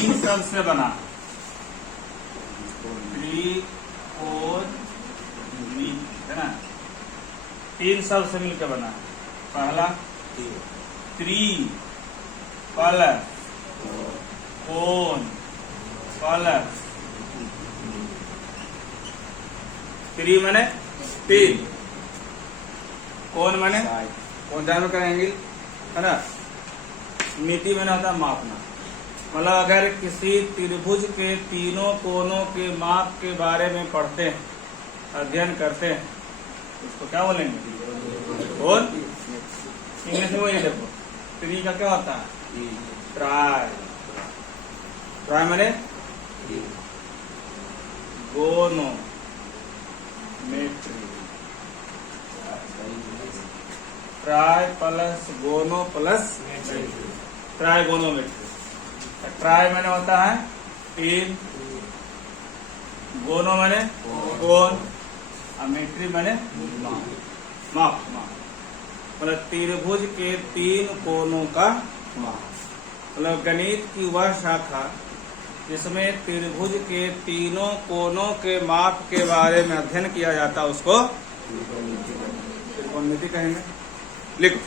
तीन शब्द से बना, त्रिकोणमिति है ना, तीन शब्द से मिलकर बना है। पहला त्रि प्लस कोण प्लस, त्रि माने तीन, कोण माने कोण का एंगल है ना, मिति माने होता है मापना। मतलब अगर किसी त्रिभुज के तीनों कोणों के माप के बारे में पढ़ते हैं, अध्ययन करते हैं, उसको क्या बोलेंगे? कोण। इंग्लिश में वही देखो, त्रि का क्या होता है? ट्राई। ट्राई माने गोनोमेट्री, ट्राई प्लस गोनो प्लस ट्राइगोनोमेट्री। ट्राई माने होता है तीन, गोनो माने कोण, और मेट्री माने माप। मतलब त्रिभुज के तीन कोणों का माप। मतलब गणित की वह शाखा जिसमें त्रिभुज के तीनों कोणों के माप के बारे में अध्ययन किया जाता है, उसको त्रिकोणमिति कहेंगे। लिखो,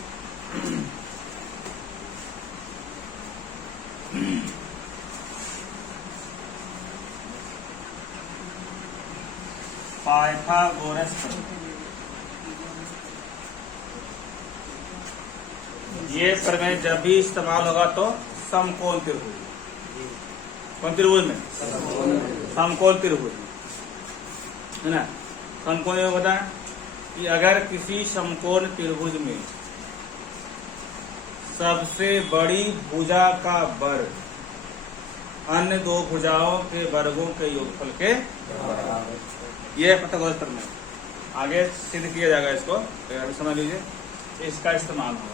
पाइथागोरस प्रमेय। ये प्रमेय जब भी इस्तेमाल होगा तो समकोण त्रिभुज, कौन त्रिभुज में? समकोण त्रिभुज है ना। समकोण ये बताया कि अगर किसी समकोण त्रिभुज में सबसे बड़ी भुजा का वर्ग अन्य दो भुजाओं के वर्गों के योगफल के बराबर, यह पाइथागोरस प्रमेय। आगे सिद्ध किया जाएगा इसको, समझ लीजिए, इसका इस्तेमाल होगा।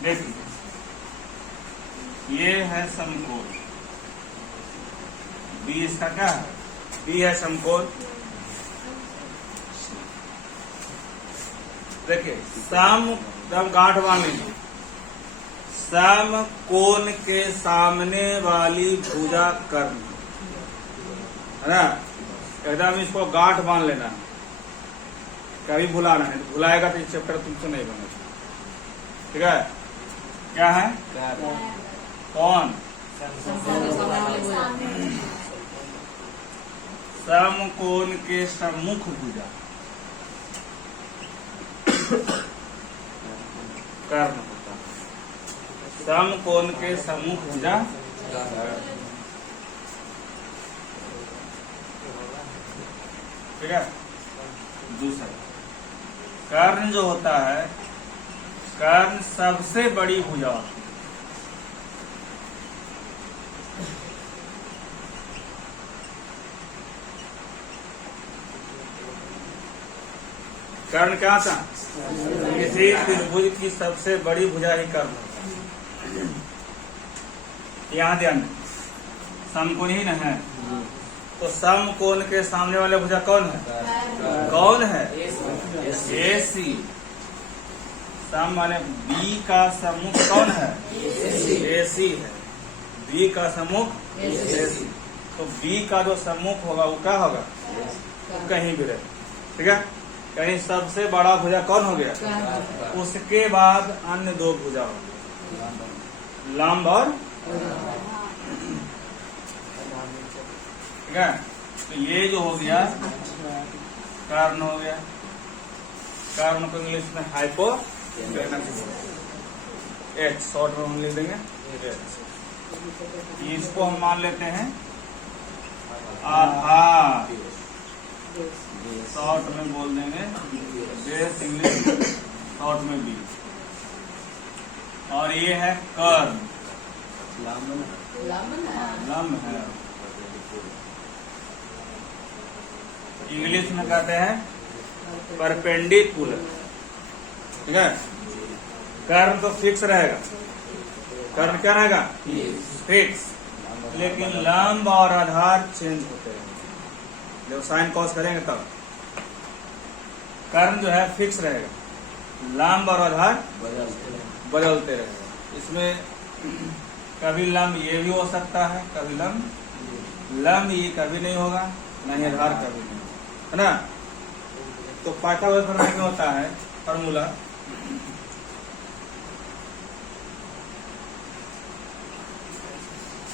देखिए, ये है समकोण, बी इसका क्या है? बी है समकोण। देखिए, सम गांठ बांध लीजिए, समकोण के सामने वाली भुजा कर्ण है ना, एकदम इसको गांठ बांध लेना है, कभी भुलाना है। भुलाएगा तो इस चैप्टर तुमसे नहीं बनेगा, ठीक है? क्या है? कौन? समकोण के सम्मुख भुजा कर्ण होता है। समकोण के सम्मुख भुजा, ठीक है? दूसरा कर्ण जो होता है, कर्ण सबसे बड़ी भुजा होती है। कर्ण क्या था? किसी त्रिभुज की सबसे बड़ी भुजा ही कर्ण होता है। यहाँ ध्यान, समकोण ही न है, तो समकोण के सामने वाले भुजा कौन है? कौन है? एसी। सम माने बी का सम्मुख कौन है? एसी है। बी का सम्मुख एसी, तो बी का जो सम्मुख होगा वो क्या होगा? कहीं भी रहे, ठीक है? कहीं सबसे बड़ा भुजा कौन हो गया? उसके बाद अन्य दो भुजा हो गया, लंब और, ठीक है? तो ये जो हो गया कर्ण हो गया। कर्ण को इंग्लिश में हाइपो, एच शॉर्ट में हम लिख देंगे एच। इसको हम मान लेते हैं आधार, शॉर्ट में बोल देंगे बेस, इंग्लिश शॉर्ट में बी। और ये है कर्ण, लंब है। इंग्लिश में कहते हैं परपेंडिकुलर। ठीक है। कर्ण तो फिक्स रहेगा, कर्ण क्या रहेगा? फिक्स। लेकिन लंब और आधार चेंज होते रहेंगे जब साइन कॉस करेंगे तब। कर्ण जो है फिक्स रहेगा, लंब और आधार बदलते रहेगा। इसमें कभी लंब ये भी हो सकता है, कभी लंब ये कभी नहीं होगा, नहीं आधार कभी नहीं, है ना। तो पाइथागोरस प्रमेय में होता है फॉर्मूला,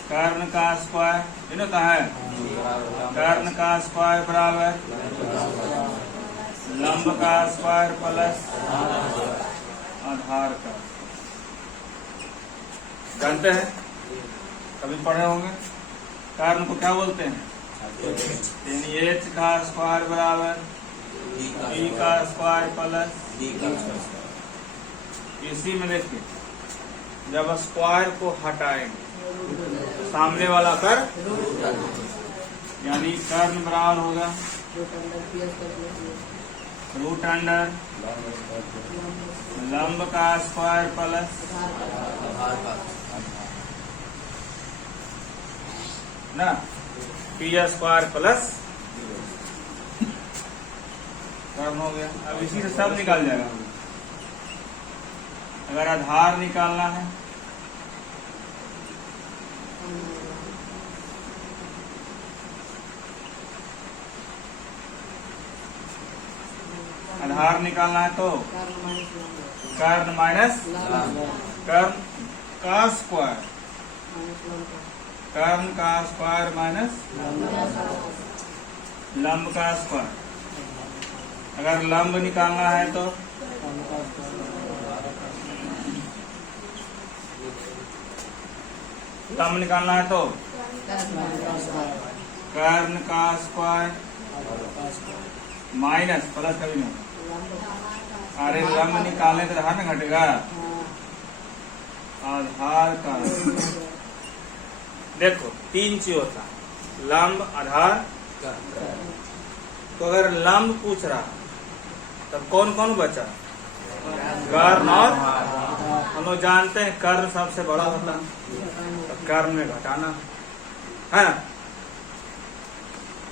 कर्ण का स्क्वायर, ये कहा है कर्ण का स्क्वायर बराबर लंब का स्क्वायर प्लस आधार का। जानते हैं, कभी पढ़े होंगे। कर्ण को क्या बोलते हैं? h का स्क्वायर बराबर b का स्क्वायर प्लस d का स्क्वायर। इसी में देखिए, जब स्क्वायर को हटाएंगे तो सामने वाला कर यानी कर्ण बराबर होगा रूट अंडर लंब का स्क्वायर प्लस ना पी स्क्वायर प्लस कर्ण हो गया। अब इसी से सब निकाल जाएगा। अगर आधार निकालना है तो कर्ण माइनस कर्ण का स्क्वायर, कर्ण का स्क्वायर माइनस लंब का स्क्वायर। अगर लंब निकालना है तो लंब निकालना है तो कर्ण का स्क्वायर माइनस प्लस कभी नहीं। अरे लंब निकालने तो आधार न घटेगा, आधार का। देखो तीन चीज होता है, लंब आधार। तो अगर लंब पूछ रहा तब कौन कौन बचा? कर्ण और हम लोग जानते हैं कर्ण सबसे बड़ा होता है, तो कर्ण में घटाना है।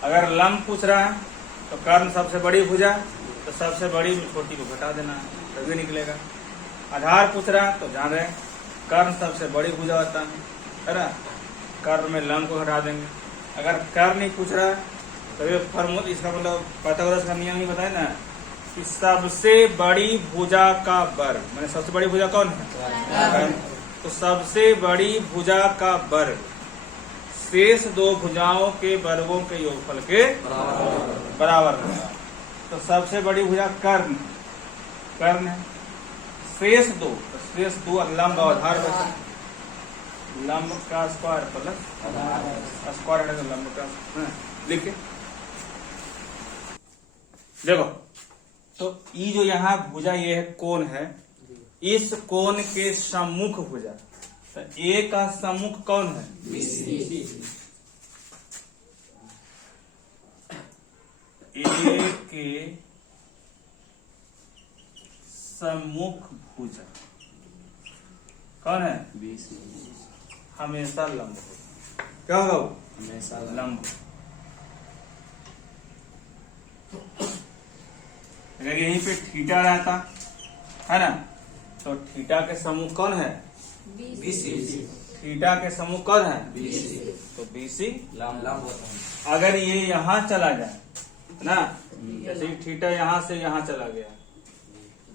अगर लंब पूछ रहा है तो कर्ण सबसे बड़ी भुजा, तो सबसे बड़ी में छोटी को घटा देना तभी निकलेगा। आधार पूछ रहा है तो जान रहे हैं कर्ण सबसे बड़ी भुजा होता है ना, कर्ण में लंब को घटा देंगे। अगर कर्ण नहीं पूछ रहा है तो ये फॉर्मूला, इसका मतलब पाइथागोरस का नियम ही बताए ना कि सबसे बड़ी भुजा का वर्ग, मैंने सबसे बड़ी भुजा कौन है? तो सबसे बड़ी भुजा का वर्ग शेष दो भुजाओं के वर्गों के योगफल के बराबर होगा। तो सबसे बड़ी भुजा कर्ण है, शेष दो, तो शेष दो लंब और आधार बचा। लंब का स्क्वायर प्लस स्क्वायर है तो लंब का लिखे। देखो तो ये जो यहाँ भुजा ये है कोण है, इस कोण के सम्मुख भुजा, तो ए का सम्मुख कौन है? ए के सम्मुख भुजा कौन है? हमेशा लंब होगा। क्या होगा? हमेशा लंब। अगर यहीं पे थीटा रहता है ना, तो थीटा के सम्मुख कौन है? बीसी। थीटा के सम्मुख कौन है? बीसी। तो बीसी लंब होता है। अगर ये यहाँ चला जाए ना, जैसे थीटा यहाँ से यहाँ चला गया,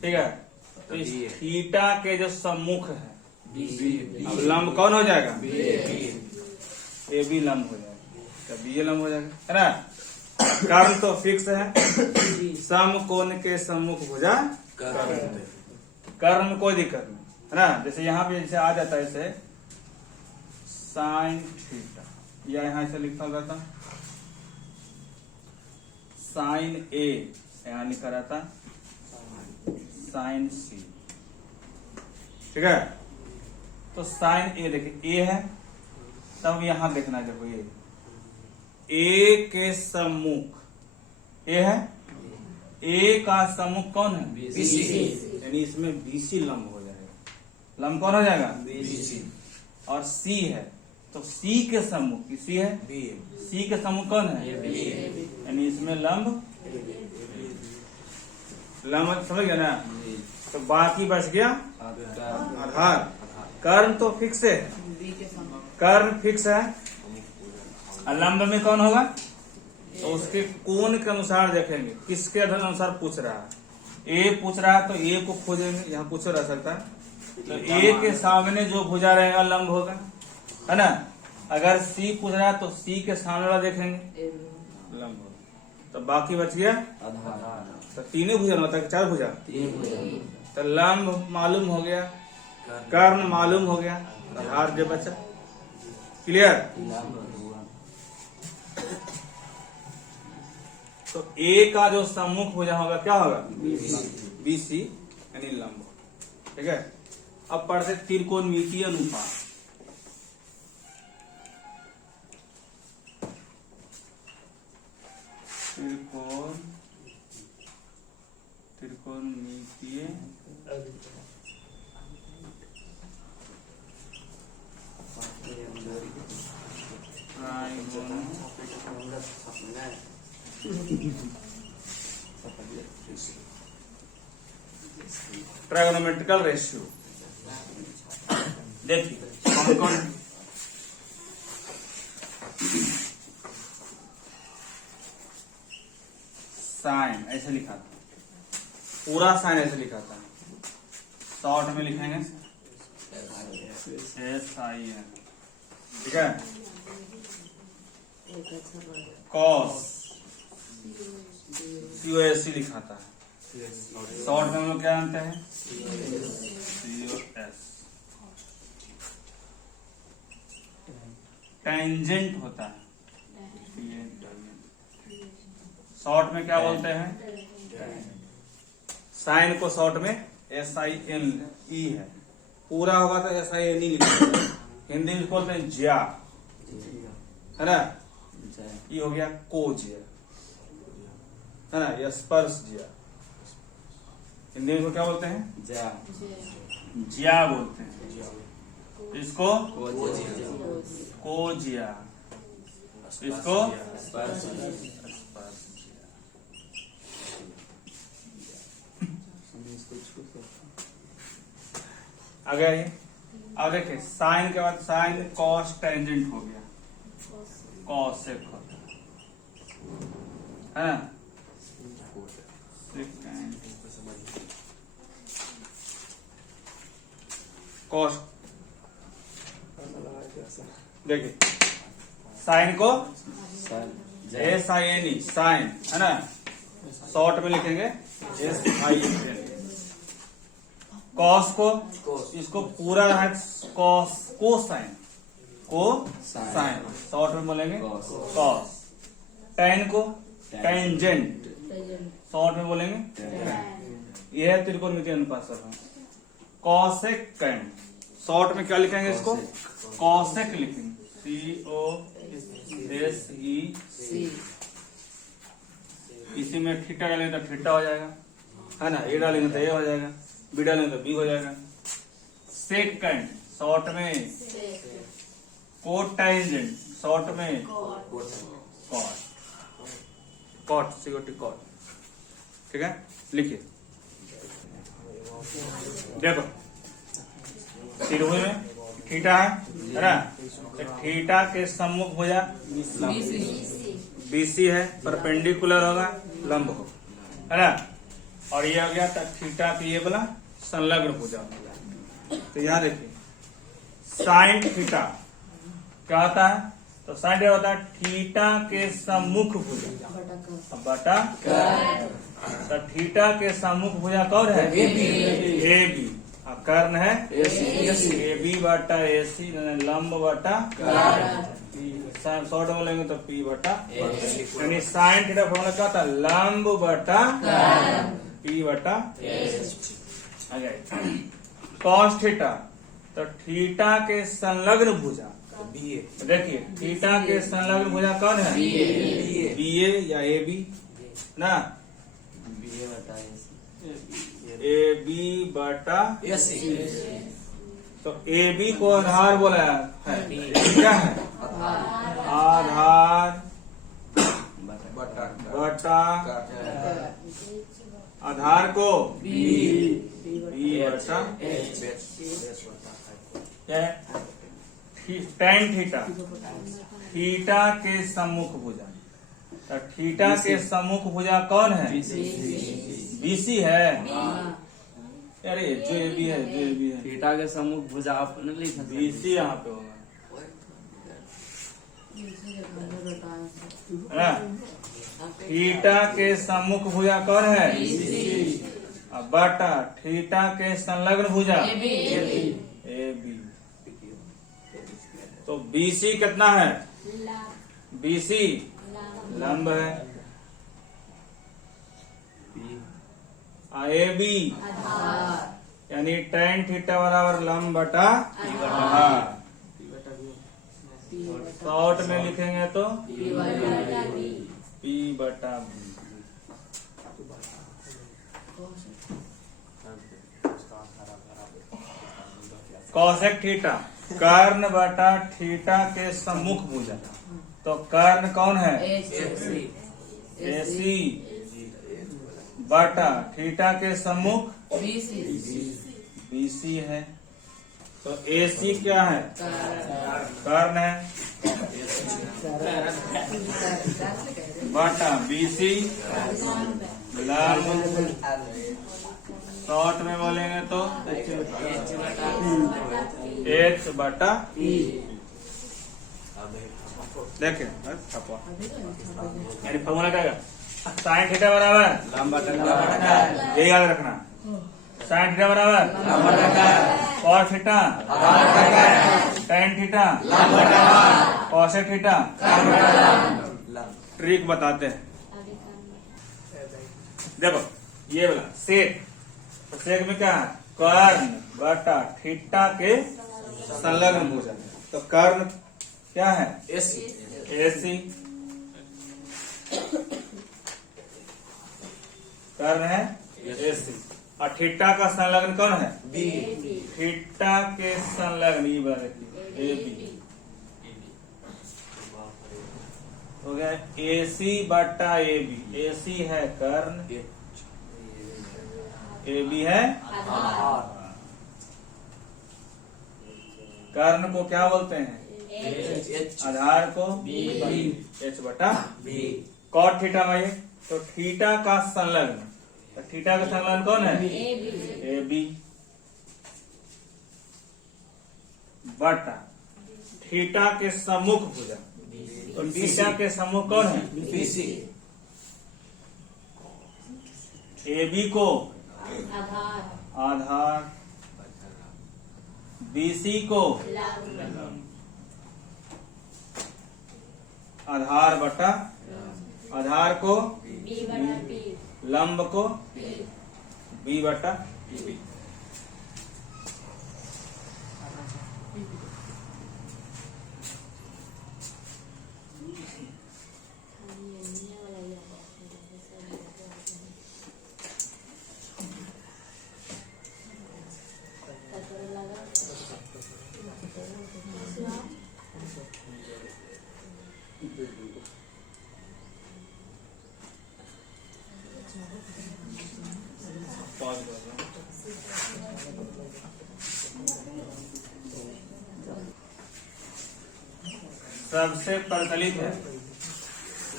ठीक है, तो इस थीटा के जो सम्मुख है अब लंब कौन हो जाएगा? ए बी लंब हो जाएगा, तब ये लंब हो जाएगा, है ना। कर्ण तो फिक्स है, समकोण के सम्मुख भुजा कर्ण में कोई दिक्कत नहीं, है ना। जैसे यहाँ पे जैसे आ जाता है ऐसे साइन थीटा, या यहाँ ऐसे लिखा रहता साइन ए, यहाँ लिखा रहता साइन सी, ठीक है। तो साइन ए देखिए ए है, तब यहां देखना देखो ये ए के सम्मुख ए है, ए का सम्मुख कौन है? बीसी। यानी इसमें बीसी लंब हो जाएगा। लंब कौन हो जाएगा? बीसी। और सी है तो सी के सम्मुख सी है, सी के सम्मुख कौन है? यानी इसमें लंब समझ गया ना? तो बाकी बच गया आधार। कर्ण तो फिक्स है, कर्ण फिक्स है, और लंब में कौन होगा? तो उसके कोण के अनुसार देखेंगे, किसके अनुसार पूछ रहा है। ए पूछ रहा है तो ए को खोजेंगे, यहाँ पूछ रह सकता है तो ए के सामने जो भुजा रहेगा लंब होगा, है ना। अगर सी पूछ रहा है तो सी के सामने वाला देखेंगे लंब होगा। तो बाकी बच गया आधार। तो तीनों भुजा होता है, 4 भुजा। तो लंब मालूम हो गया, कर्ण मालूम हो गया, आधार जो बचा। क्लियर? तो ए का जो सम्मुख भुजा होगा क्या होगा? बीसी यानी लंब। ठीक है, अब पढ़ते त्रिकोणमितीय अनुपात। त्रिकोणमितीय ट्राइगोनोमेट्रिकल रेशियो। देखिए कौन कौन है? साइन ऐसे लिखा था, पूरा साइन ऐसे लिखा था, शॉर्ट में लिखेंगे SIN। ठीक है, कॉस COS लिखा था, शॉर्ट में हम लोग क्या जानते हैं? COS। टेंजेंट होता है, शॉर्ट में क्या बोलते हैं? साइन को शॉर्ट में SINE है, पूरा होगा तो SINE लिखा। हिंदी में बोलते हैं ज्या, है ना। ये हो गया कोज्या, है ना, या स्पर्श ज्या। हिंदी में क्या बोलते हैं? ज्या बोलते हैं। इसको कोज्या, इसको स्पर्श। आ गया ये। अब देखिए साइन के बाद साइन कॉस टेंजेंट हो गया, कॉसेक होता है ना। कॉस देखिए साइन को SINE साइन, है ना, शॉर्ट में लिखेंगे SIN। कॉस को इसको पूरा है कॉस कोसाइन, को साइन, शॉर्ट में बोलेंगे कॉस। टेन को टेंजेंट, शॉर्ट में बोलेंगे। यह है त्रिकोणमितीय अनुपात सर। कॉसेक कैन, शॉर्ट में क्या लिखेंगे? इसको कॉसेक लिखेंगे, COSEC। इसी में थीटा डालेंगे तो थीटा हो जाएगा, है ना। ए डालेंगे तो ए हो जाएगा, बी डालेंगे तो बी हो जाएगा। सेकंड शॉर्ट में कोटेंजेंट, शॉर्ट में कॉट, कॉट COT कॉट। ठीक है, लिखिए। देखो त्रिभुज में थीटा है ना, तो थीटा के सम्मुख भुजा BC है, परपेंडिकुलर होगा, लंब होगा, है ना। और ये हो गया थीटा की ये बोला संलग्न भुजा। तो यहाँ देखिए साइन थीटा क्या होता है? तो साइन थीटा होता है थीटा के सम्मुख भुजा बटा। तो थीटा के सम्मुख भुजा कौन है? AB। कर्ण है AB बटा AC, लंब बटा शॉर्ट बोलेंगे तो P बटा। यानी साइन थीटा फॉर्मूला क्या होता है? लंब बटा P बटा। कॉस थीटा तो थीटा के संलग्न भुजा, देखिए थीटा के संलग्न भुजा कौन है? बी ए या ए बी ना, ए बी बटा तो ए बी को आधार बोला है, क्या है? आधार बटा आधार को बी बटा क्या है? tan थीटा, थीटा के सम्मुख भुजा, तो थीटा के सम्मुख भुजा कौन है? बीसी है। अरे जो ए बी है, जो ए बी है, थीटा के सम्मुख भुजा आपने लिखा बीसी यहाँ पे होगा है? थीटा के सम्मुख भुजा कौन है? अब बटा थीटा के संलग्न भुजा ए बी। तो बीसी कितना है? बीसी लंब है, ए बी यानी tan थीटा बराबर लंब बटा आधार। शॉर्ट में लिखेंगे तो पी बटा बी। कॉसेक थीटा कर्ण बटा थीटा के सम्मुख भुजा, तो कर्ण कौन है? एसी बटा थीटा के सम्मुख बीसी है। तो एसी क्या है? कर्ण है बटा बीसी लंब। शॉर्ट में बोलेंगे तो एच बटा देखिए यानी फॉर्मूला क्या है? साइन थीटा बराबर ये याद रखना, साइन थीटा बराबर cos theta tan theta cosec theta. Trick बताते हैं, देखो ये वाला सेक, तो सेक में क्या है? कर्ण बटा थीटा के संलग्न भुजा, तो कर्ण क्या है? एसी कर्ण है एसी, और थीटा का संलग्न कौन है? बी। थीटा के संलग्न ए बी हो गया एसी बटा ए बी। एसी है कर्ण, ए बी है कर्ण को क्या बोलते हैं? आधार को एच बटा कॉट थीटा में, तो थीटा का संलग्न, तो थीटा का संलग्न कौन है? ए बी बटा थीटा के सम्मुख भुजा, तो थीटा के सम्मुख कौन है? बीसी। ए बी को आधार, बीसी को आधार बटा आधार को लंब को बी बटा बी। सबसे प्रचलित है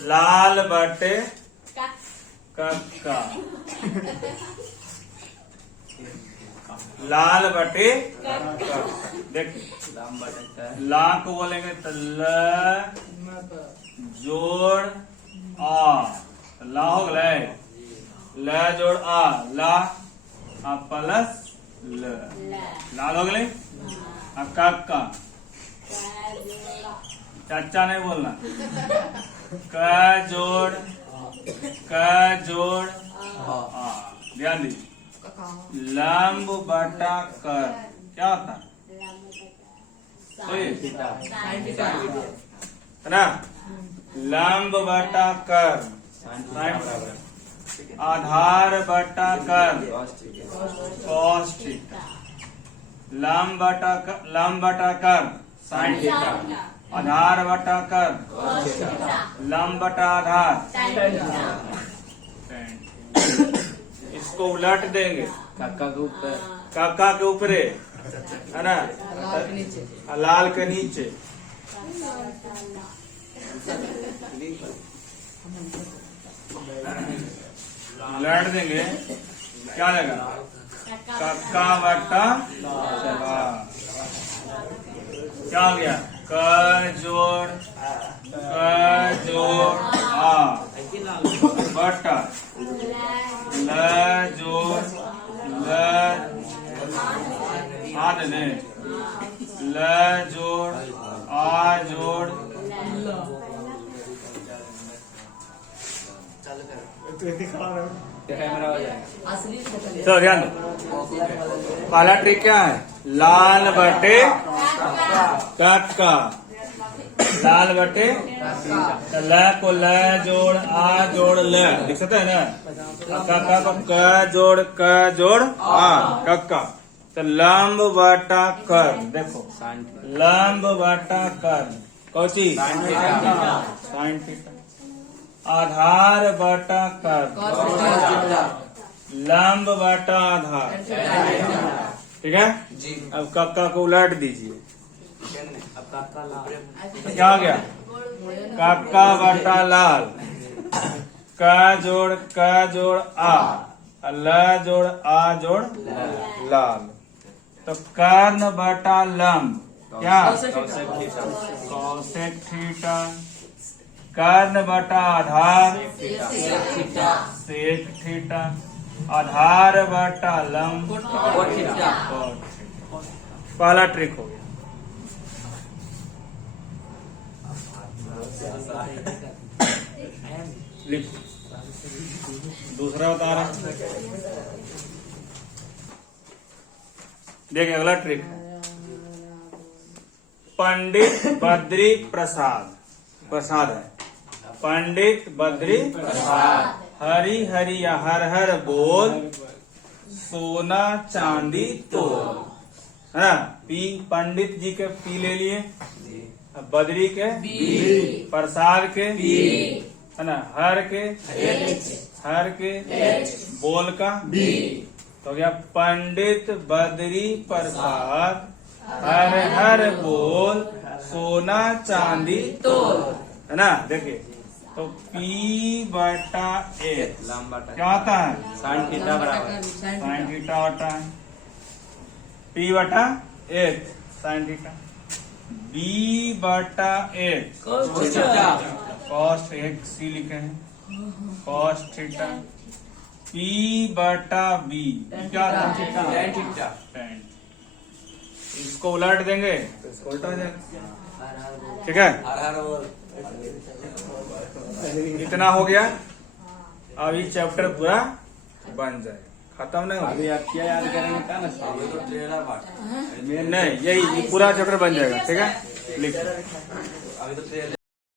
लाल बटे कक्का, लाल बटे कक्का। देखिए ला को बोलेंगे तो ल जोड़ आ, ला हो गए, ल जोड़ आ, ला प्लस ल, लाल हो गए। कक्का चाचा नहीं बोलना, क जोड़ आ, ध्यान दीजिए। लंब बटा कर क्या होता है? है ना। लंब बटा कर्ण आधार बटा कर्ण cos थीटा। लंब बटा कर्ण sin थीटा। आधार बटा कर्ण लंब बटा आधार। इसको उलट देंगे काका के ऊपर काका के ऊपरे, है ना, लाल के नीचे। उलट देंगे क्या लगा, काका बटा क्या हो गया, क जोड़ आ बटा ल जोड़ ल ल जोड़ आ जोड़ कैमरा हो जाएगा। तो ध्यान दो, पहला ट्रिक क्या है, लाल बटे काका, लाल बटे ल को ल जोड़ आ जोड़ ल लिख सकते है ना, काका को क जोड़ आ काका। तो लंब बटा कर्ण, देखो लंब बटा कर्ण कौची साइन थीटा। आधार बटा कर्ण लंब बटा आधार, ठीक है। अब काका को उलट दीजिए, तो क्या हो गया, काका बटा लाल, क जोड़ आ ल जोड़ आ जोड़ लाल। तो कर्ण बटा लंब क्या कौसेक थीटा। कर्ण बटा आधार सेक थीटा। आधार बटा लंब cot थीटा। पहला ट्रिक हो गया। लिख, दूसरा बता रहा, देखिए अगला ट्रिक, पंडित बद्री प्रसाद है, पंडित बद्री प्रसाद हरी हरी या हर हर बोल, सोना चांदी तोल, है ना। पी पंडित जी के पी ले लिए, बद्री के प्रसाद के है ना, हर के बोल का तो गया, पंडित बद्री प्रसाद हर हर बोल, सोना चांदी तोल, है ना। देखिए तो P बटा एच क्या होता है, साइन थीटा बराबर साइन थीटा होता है। P बटा एच साइन थीटा। B बटा एच कॉस एक सी लिखे हैं कॉस थीटा। P बटा बी क्या होता है, tan थीटा। इसको उलट देंगे तो इसको उल्टा हो जाएगा, ठीक है। इतना हो गया, अभी चैप्टर पूरा बन जाए, खत्म नहीं होगा। अभी आप क्या याद करेंगे क्या ना, नहीं यही पूरा चैप्टर बन जाएगा, ठीक है। लिख